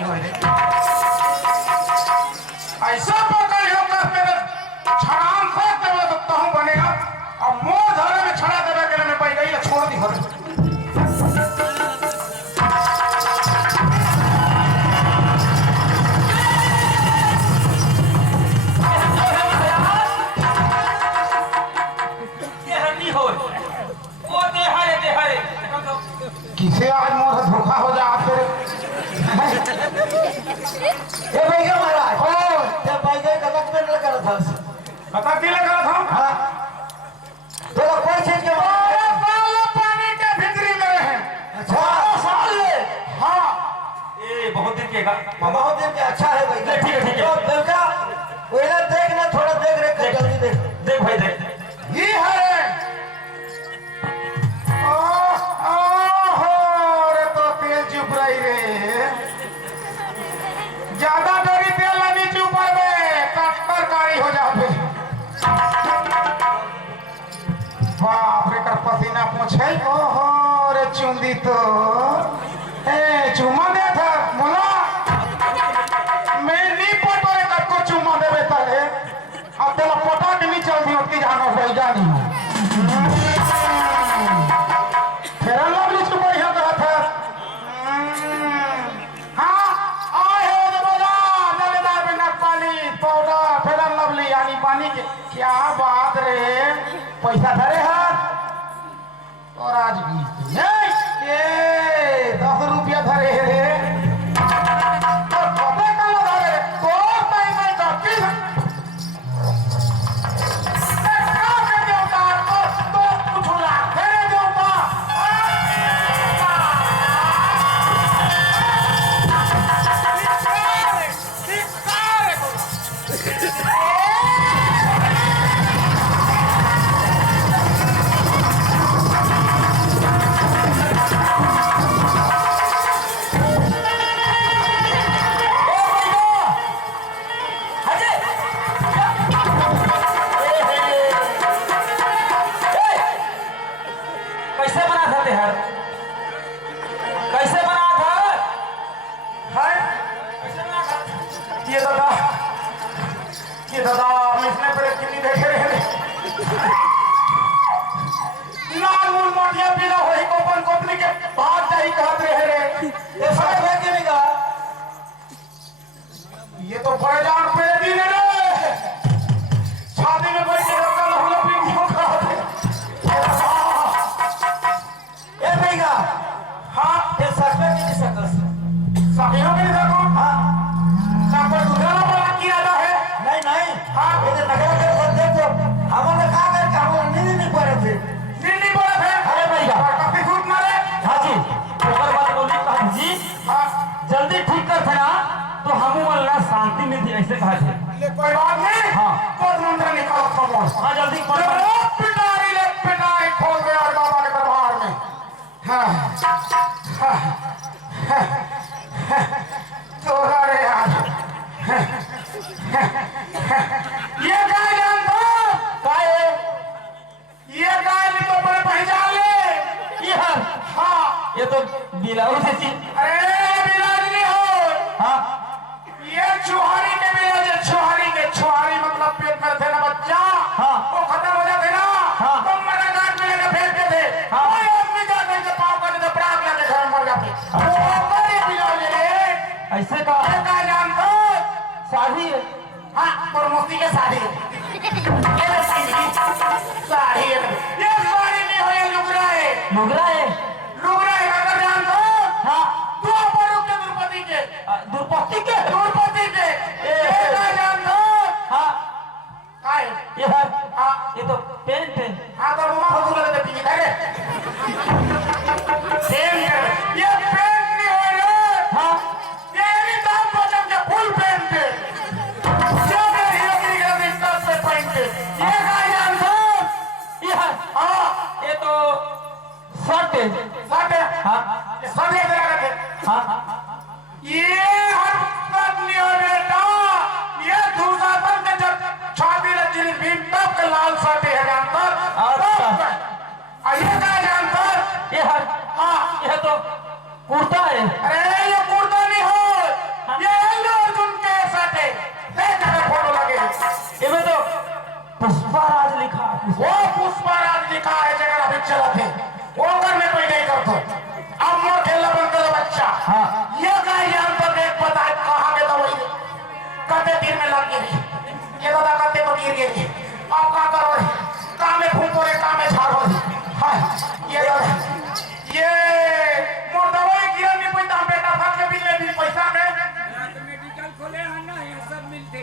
नहीं हो रे ऐसा पकड़ होगा मेरे छड़ान फेंक देवे तो तहु बनेगा और मोर धरे में छड़ा देवे के में पाई गई छोड़ दी हो किसे आज मोर धोखा हो जा फिर ये भैया महाराज ओ ये भैया गलत में न कर था पता की लगा था हां तो कोई चीज के बाल पानी के भीतरी में रहे अच्छा साल हां ए बहुत दिन के बहुत दिन के अच्छा है भैया ठीक है तो बेटा ओला देख ना थोड़ा देख रे कर जल्दी देख देख भाई देख ये है चुप रही रे ज्यादा डरी तेल लगी चुप में तरकारी हो जाते बाप रे कर पसीना पूछे ओहो रे चुंदी तो ए चुमा दे था मोला मैं नहीं पटो रे कब को चुमा देवे तले अब तेरा पटा के नहीं चल दी उठकी जानो हो जानी तेरा लवली चुप यहाँ कहा था पानी के क्या बात रे पैसा धरे हाथ और आज भी ये 10 रुपया धरे रे और कपे कल धरे तो टाइम में डॉक्टर देवता तो कुछ लाखे देवता ये दादा इसने पर कितनी देखे रहे लाल मूल मोटिया पीला होई कोपन कोपनी के भाग जाई कहत रहे रे ये सब है कि नहीं का ये तो बड़े जान पे दी रे शादी में बैठ के कल हम लोग भी क्यों खाते ए भैया हां ये सच में नहीं सकस सभी हो नहीं देखो हां ना पर दूसरा वाला की आदा है नहीं हां इधर नगर के बोल देखो हमारे का कर के हम नहीं पड़े थे नहीं पड़े थे अरे भैया काफी झूठ मारे हां जी ओकर बात बोली तो जी हां जल्दी ठीक कर थे ना तो हम वाला शांति में थी ऐसे कहा थे ले कोई बात नहीं हां कोर्ट मंत्र निकालो खबर हां जल्दी पिटारी ले पिटारी खोल दे और बाबा के दरबार में हां तोरा रे यार ये गाय जानता काय ये गाय भी तो बड़े पहचान ले ये हाँ ये तो बिलाऊ से थी अरे बिलाज नहीं हो हां ये छुहारी के बिलाज छुहारी मतलब पेट में थे ना बच्चा हाँ। वो खत्म हो जाते ना हाँ। तो मरा काट में लेके फेंकते थे हाँ। कोई आदमी जाते थे पाँव करते थे प्राग लेके घर मर जाते वो बड़े बिलाज रे ऐसे कहा ये गाय जानता शादी हाँ और मुफ्ती के साड़ी ये साड़ी ये साड़ी नहीं हो ये लुगरा है लुगरा है अगर जानते हो हां दो बड़ों के दुर्पति के ये जानते हो हां काय ये तो पेंट है हाँ तो मम्मा को लगा देती है अरे पेंट ये पेंट नहीं हो रे हां ये नहीं दाम बचम के फुल पेंट ये मेरी हीरोगिरी के रिश्ता से पेंट ये काय जानते हो ये हाँ ये तो शर्ट है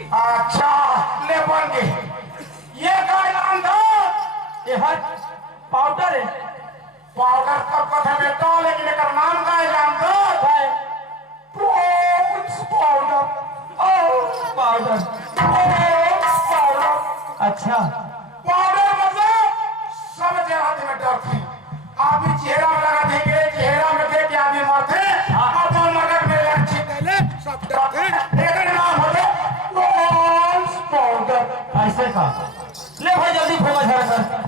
अच्छा ले बन गए ये का नाम था ये है पाउडर है। पाउडर तब कथे बेटा लेकिन एक नाम का है नाम तो है Pond's powder powder. Pond's powder अच्छा पाउडर मतलब सब जगह में डरते आदमी चेहरा में लगा देंगे चेहरा में देख के आदमी मरते और तो मगर में अच्छी पहले सब डरते लेकिन नाम होते पॉन्ड्स पाउडर ऐसे का ले भाई जल्दी फोगा झाड़ कर।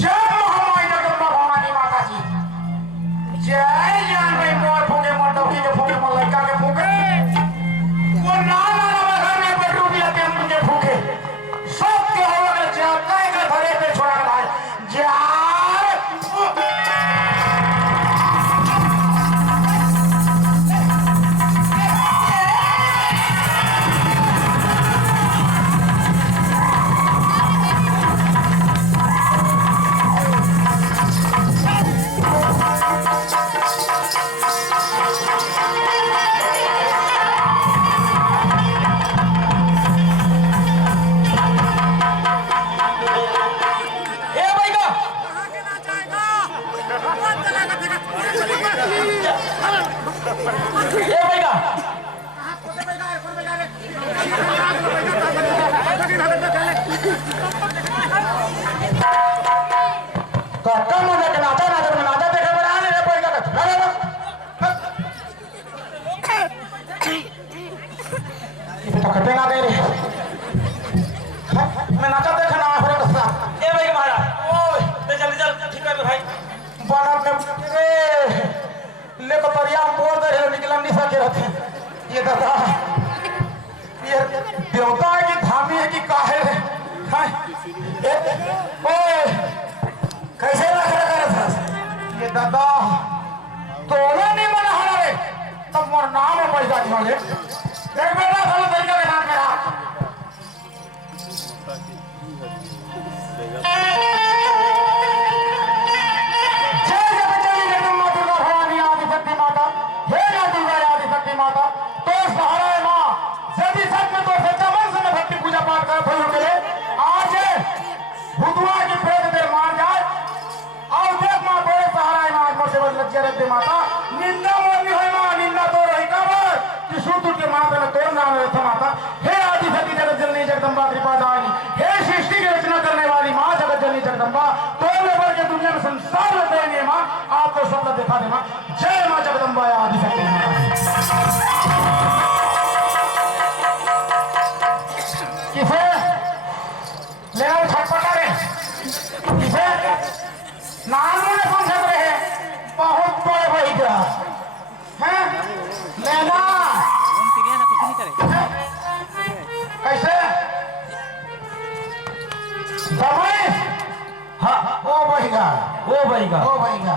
जय महामाई जगदम्बा भवानी माता जी जय ज्ञान भाई मोर फूके मोर डोकी के फूके मोर लड़का के फूके वो नाम आना घर में बैठू भी आते हम के फूके सब के हो गए जाता है के धरे पे छोड़ा भाई यार ये दादा ये देवता है कि धामी है कि काहे है ओए कैसे लग रहा था ये दादा तोड़े नहीं मना हमारे तब मोर नाम है पैसा माले देख बेटा चलो तरीका के नाम मेरा माता तो सहारा है माँ यदि सच में तो सच्चा मन से मैं भक्ति पूजा पाठ कर फल के आज भूतुआ की प्रेत दे मार जाए और देख माँ बड़े सहारा है माँ मोसे बस लग रख दे माता निंदा मोरनी है माँ निंदा तो रही कबर कि सूत उठ के माता ने तो नाम रखा माता हे आदि सती जगत जननी जगदम्बा कृपा दानी हे सृष्टि की रचना करने वाली माँ जगत जननी जगदम्बा तो लेबर के दुनिया में संसार में देंगे माँ आपको स्वप्न दिखा दे माँ जय माँ जगदम्बा आदि सती किसे ले आओ छटपटा रे किसे नाम में कौन से रहे बहुत बड़े भाई का हैं लेना कैसे दवाई हाँ ओ बहिगा वो भाईगा ओ बहिगा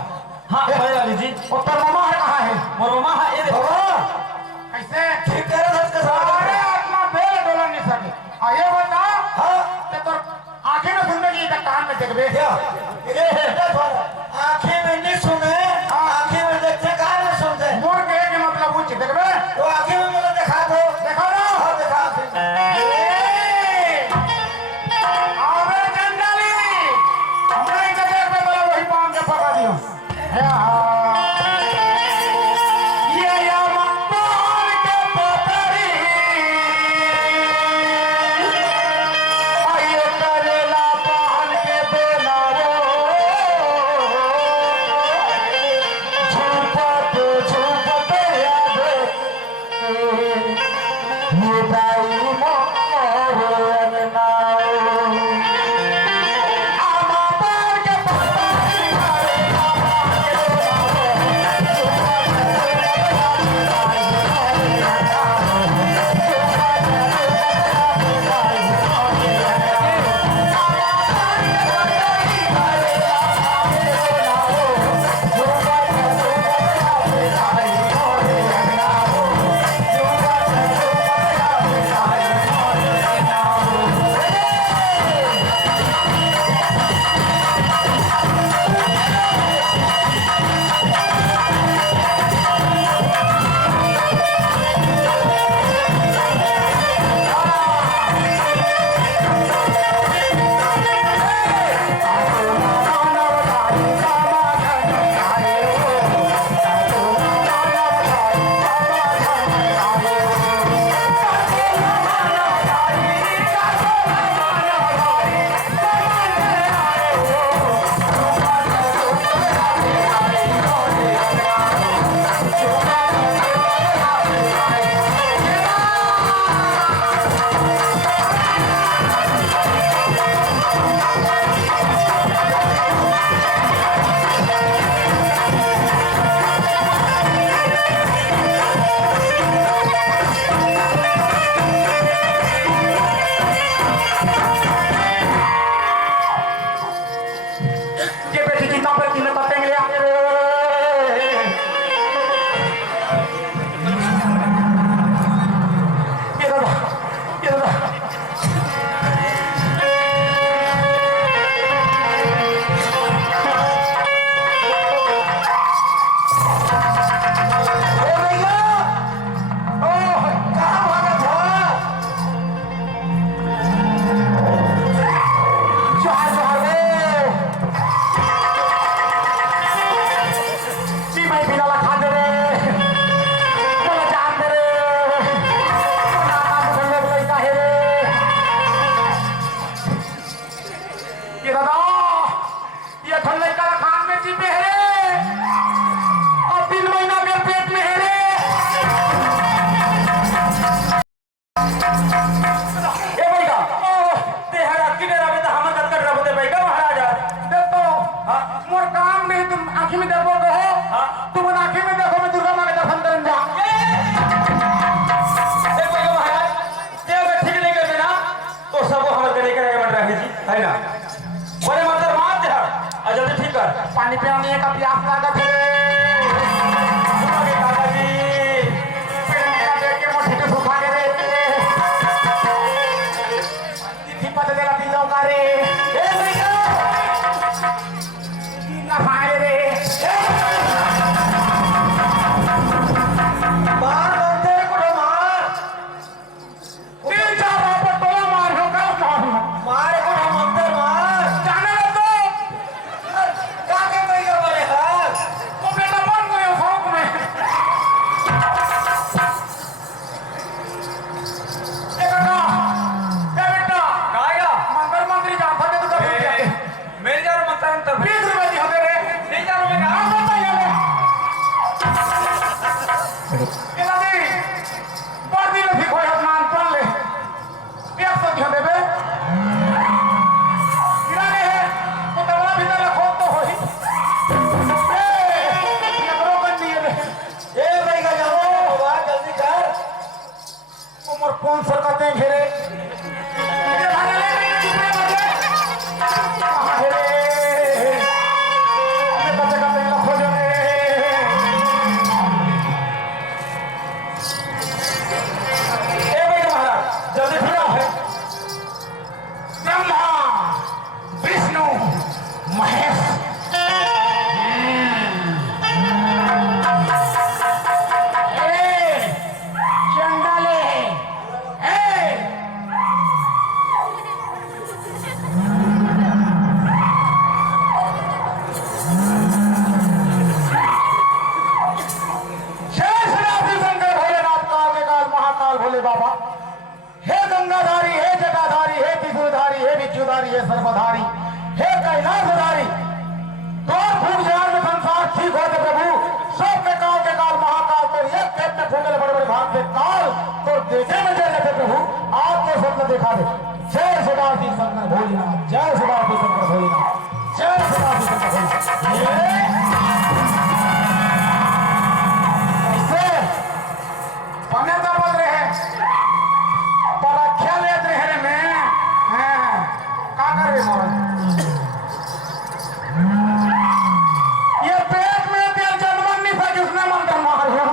हाँ भाई जी उत्तर मामा है कहाँ है मोर मामा है ये देखो कैसे ठीक कह रहा था सारे आत्मा बेल डोला नहीं सके आये बता हाँ ते तो आंखें में जिंदगी का कान में देखबे क्या ये आंखें में नहीं सुने आंखें में देखते कान में सुनते मोर के के मतलब उच्च देखबे तो आंखें में मुझे दिखा दो देखो ना हाँ दिखा आवे जंजाली नहीं के देख में बोला वही पांव के पका दियो ये या मकान के पतरी आये करेला पान के बेनारो मैं बिना लखा दे रे बोला जान दे रे ना मुझे बोले काहे रे ये दादा ये ठंडे का खान में जीपे है और 3 महीना मेरे पेट में है रे ए भैया ते हरा किने रहे तो हम कर रहे होते भैया महाराजा दे तो मोर काम नहीं तुम आंखी में देखो हो तुम आंखी में देखो मैं दुर्गा मां के दर्शन करन जा ए भैया महाराज ते अगर ठीक नहीं कर देना तो सब हम करे करेगा बन रहे जी है ना बड़े मतलब मार दे जल्दी ठीक कर पानी पियाने का प्यास लागत है दादाजी पेड़ में देख के मोटे के सुखा के रे पता देला दिलो करे ए भैया ना भाई रे मार बंदे को मार तीन चार बार टोला मार हो का मार को मंदिर मार जाने ले तो का के भैया वाले हाथ वो बेटा बन गए फौक में ए बेटा काया मंत्री जाता है तो कभी मेरे जारो मत अंतर 20 रुपए दी हमें रे नहीं जारो में हम बताइए ले ये दादी बड़ दिन भी कोई अपमान कर ले 100 दी हमें बे गिराने है तो तबला भीतर रखो तो होई ए नगरो करनी है ए भैया जाओ बाबा जल्दी कर उम्र कौन सर करते हैं घेरे ये भागे ले कितने बजे कहां है रे अपने बच्चे का पेट खोजो रे ए भैया महाराज जल्दी फिरो है ब्रह्मा विष्णु महेश चंडाले महाकाल भोले बाबा हे गंगाधारी हे जटाधारी हे त्रिशूलधारी हे विद्युधारी हे सर्वधारी हे कैलाशधारी द्वार फूट जान में संसार ठीक होते प्रभु सब के काल महाकाल तो एक पेट में फूटे बड़े बड़े भाग से काल तो देखे में जय लेते प्रभु आपको स्वप्न दिखा दे जय सदाशिव शंकर भोलेनाथ जय सदाशिव शंकर भोलेनाथ जय सदाशिव शंकर भोलेनाथ कैसे पने तो बोल रहे हैं पर क्या लेते हैं रे मैं हैं का कर रहे मोर ये पेट में तेल जन्मन नहीं था किसने मन कर मार हो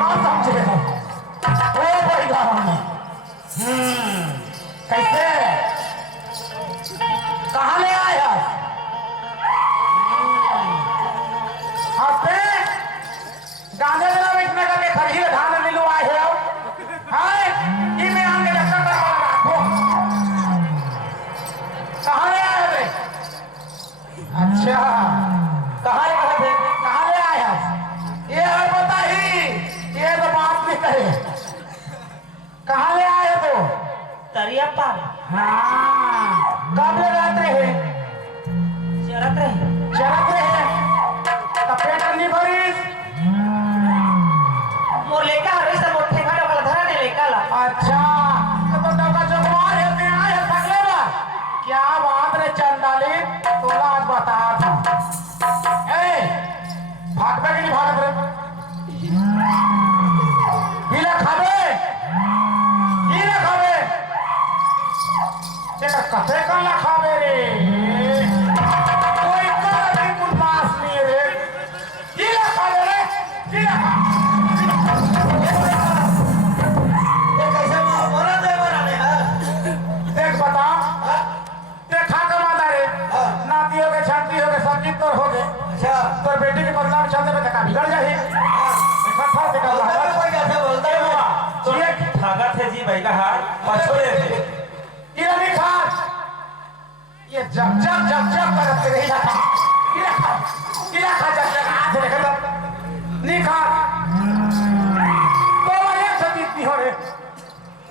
ना समझे हो ओ भाई गाँव में कैसे कहाँ ले आया हफ्ते गांधे जरा बेचने का के खरीद धान ले लो आए हो हाय ये मैं आगे लक्ष्य कर रखो कहाँ ले आए रे अच्छा कहाँ ले आए थे कहाँ ले आया ये है बताई ये तो बात नहीं करे कहाँ ले आए तो तरिया पार हाँ कब ले जाते हैं चरत रहे तो पेट नहीं भरीस मोर लेका हरे से मोठे घाट वाला धरा ने लेका ला अच्छा तो डबा चौबार है पे आए पगले बा क्या बात रे चंडाली तोला आज बता था ए भागबे कि नहीं भागत रे हीला खाबे देखा कथे कल खाबे रे कोई कर बिल्कुल पास नहीं रे हीला खाबे रे हीला खा कैसे मोरा दे बनाने हैं देख बता देखा कमाता रे नाती हो गए छाती हो गए सब तो हो गए अच्छा तो बेटी के बदलाव चलते में देखा बिगड़ जाए देखा देखा कोई कैसे बोलता है बाबा तो भागा थे जी भाई का हाथ पछोड़े थे इरानी खान ये जब करते रही था इरा खा जब हाथ देखा निखा तो एक से जीतनी हो रे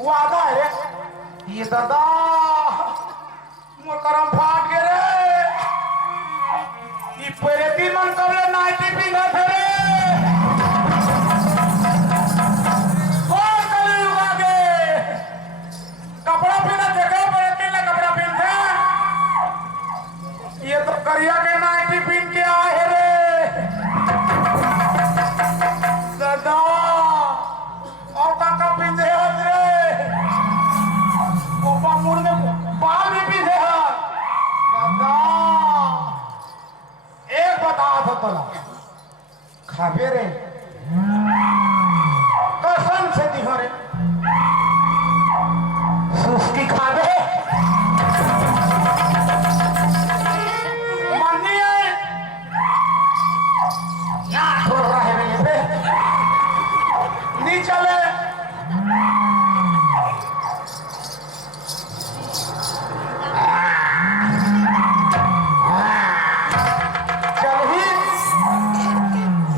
वादा है रे ये दादा मोर करम फाट गए रे ये पहले दिन मन कबले नाइटी पिंगा थे रे कौन कल युगा के कपड़ा पहना जगह पर तीन कपड़ा पहनते ये तो करिया के नाइटी पहन के आए रे दादा और काका पीछे हट रे ओपा मुड़ में बाल भी पीछे हट दादा एक बता तो तला खाबे रे कसम से दिहो रे सुस्की खाबे माननी है ना छोड़ रहा है मेरे पे नहीं चले चल ही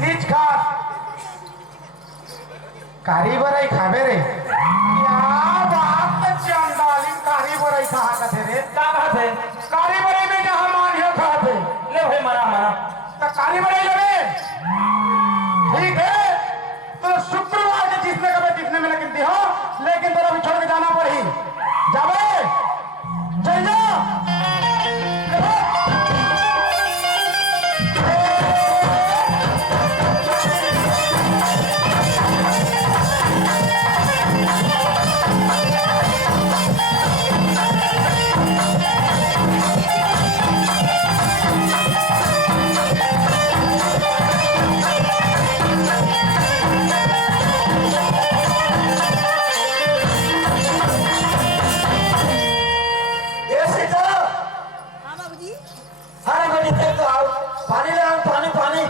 नीच खा कारी बराई खाबे रे क्या बात चंडालिन कारी बराई कहा कथे रे का बात है कारी बराई में जहां मान हो खाबे ले भाई मरा मरा तो कारी बराई लगे ठीक है तो शुक्रवार के जिसने कभी दिखने में लेकिन दिहो लेकिन तेरा भी छोड़ के जाना पड़ी जावे चल जा ये सीता अरे बेटी देख तो आओ पानी ले आओ पानी पानी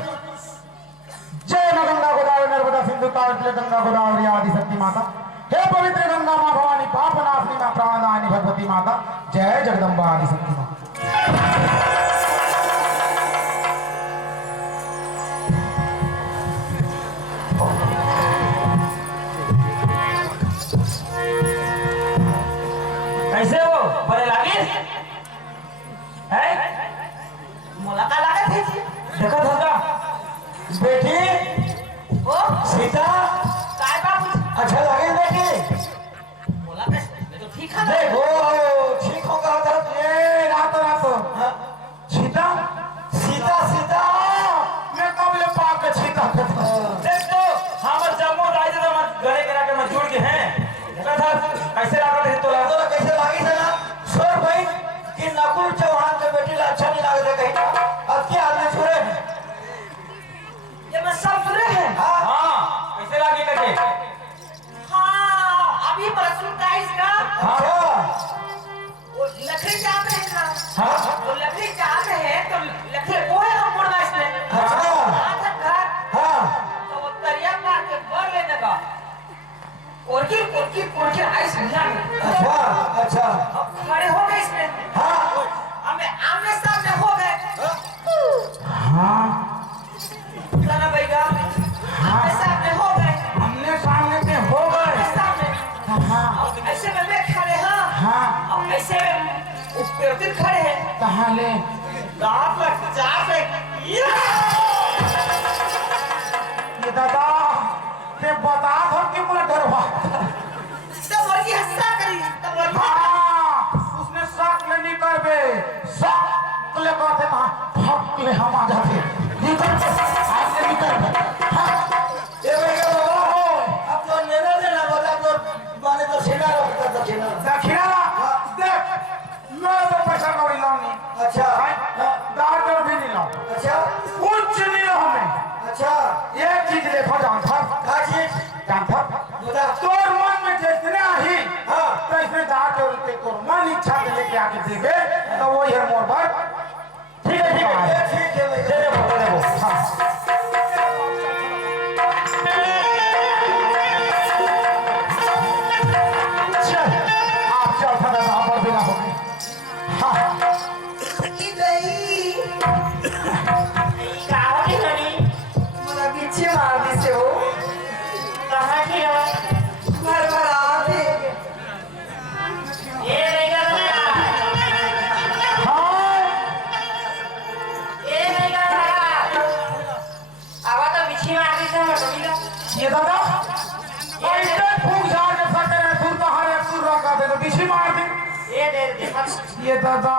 जय मां गंगा गोदावरी नर्मदा सिंधु कावेरी गंगा गोदावरी आदि शक्ति माता हे पवित्र गंगा मां भवानी पाप नाशनी मां प्राणदायिनी भगवती माता जय जगदम्बा आदि शक्ति माता कैसे हो बड़े लागी है मुलाकात लागत है जी देखा था बेटी ओ सीता काय बाबू अच्छा लगे बेटी मुलाकात मैं तो ठीक है देखो ठीक होगा उधर ए रातो रातो हाँ, सीता सीता सीता मैं कब ले पाक सीता देख तो हमर जम्मू राज्य में मत गले करा के मजदूर के हैं देखा था कैसे लागत है तोला तो कैसे लागी था ना सर भाई कि नकुल चौहान के बेटी ला अच्छा नहीं लगे कहीं अब क्या आदमी छोड़े ये मैं सब सुने हैं हाँ हां कैसे लागी करके हाँ अभी परसों का इसका अच्छा वो लकड़ी चाहते हैं ना हां तो लकड़ी चाहते हैं तो लकड़ी वो है हम मुड़वा इसमें अच्छा यहाँ तक घर हाँ तो वो तरिया मार के भर लेने का कोरकी आइस मिला अच्छा अच्छा अब खड़े हो गए इसमें हाँ हमें आमने सामने हो गए हाँ गाना बैठा आमने सामने हो गए हमने सामने के हो गए आमने सामने हाँ अब ऐसे में वे खड़े हैं हाँ अब ऐसे में उस पे खड़े हैं कहाँ ले दांत लग चाप है ये दादा ते बता दो कि मुझे डरवा तब वर्गी हंसा करी तब वर्गी हाँ उसने शक ले नहीं कर बे शक ले करते ना फक ले हम आ जाते निकल आज से निकल हाँ ये बेटा बाबा हो अब तो लेना देना बता तो माने तो सीना रखता था सीना दक्षिणा देख मैं तो पैसा कौड़ी लाऊंगी अच्छा दार दर भी नहीं लाऊं अच्छा कुछ नहीं लाऊं मैं अच्छा एक चीज देखो जानता क्या चीज जानता बता तोर मन में जितने आई हाँ। तो इसमें दार जोड़ के तोर मन इच्छा के लेके आके देवे तो वो ये मोर पर ठीक है ये ठीक है भैया दे दे हाँ चल आप चल था दादा पर बिना हो गई हाँ का होगी हनी मुझे पीछे मार ये दादा ऐसे फूक झाड़ के सकते हैं दूर तो हर एक दूर रखा दे तो बिछी मार दी ये दादा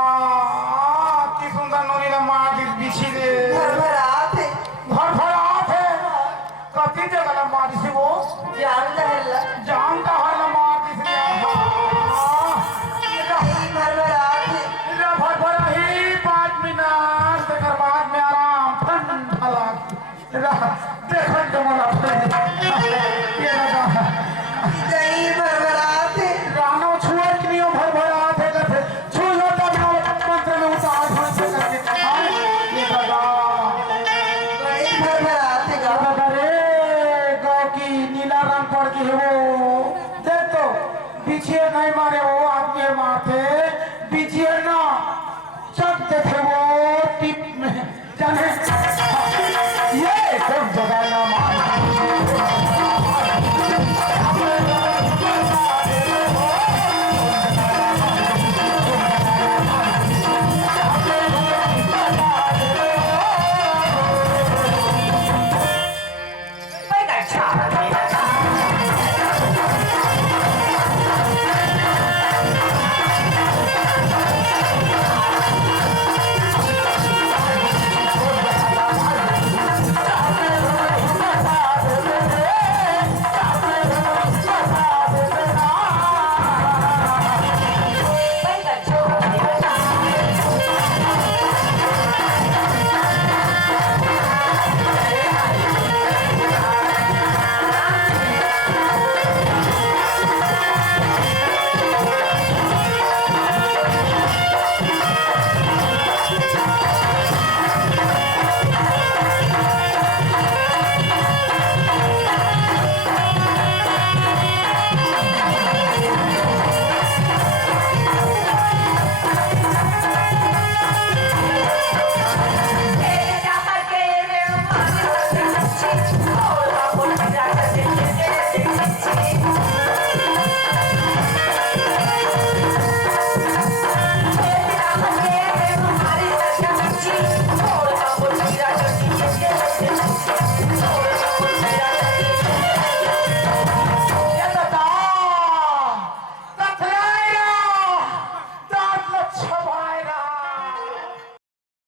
की सुंदर नोनी ने मार दी बिछी दे भरभरात है भरभरात है कति जगह ना मार दी वो जानता है ला जानता है ना मार दी सी भरभरात है भरभरा ही 5 मिनट देकर बाद में आराम ठंडा लग देखन के मन ये दादा कहीं भरभरात है रानो छुए कि नहीं भरभरात है कहते छू लो तब ना मंत्र में उतार भर से करके ये दादा कहीं भरभरात है दादा रे गाँव की नीला रंग पड़ की है वो देख तो पीछे नहीं मारे वो आदमी मारते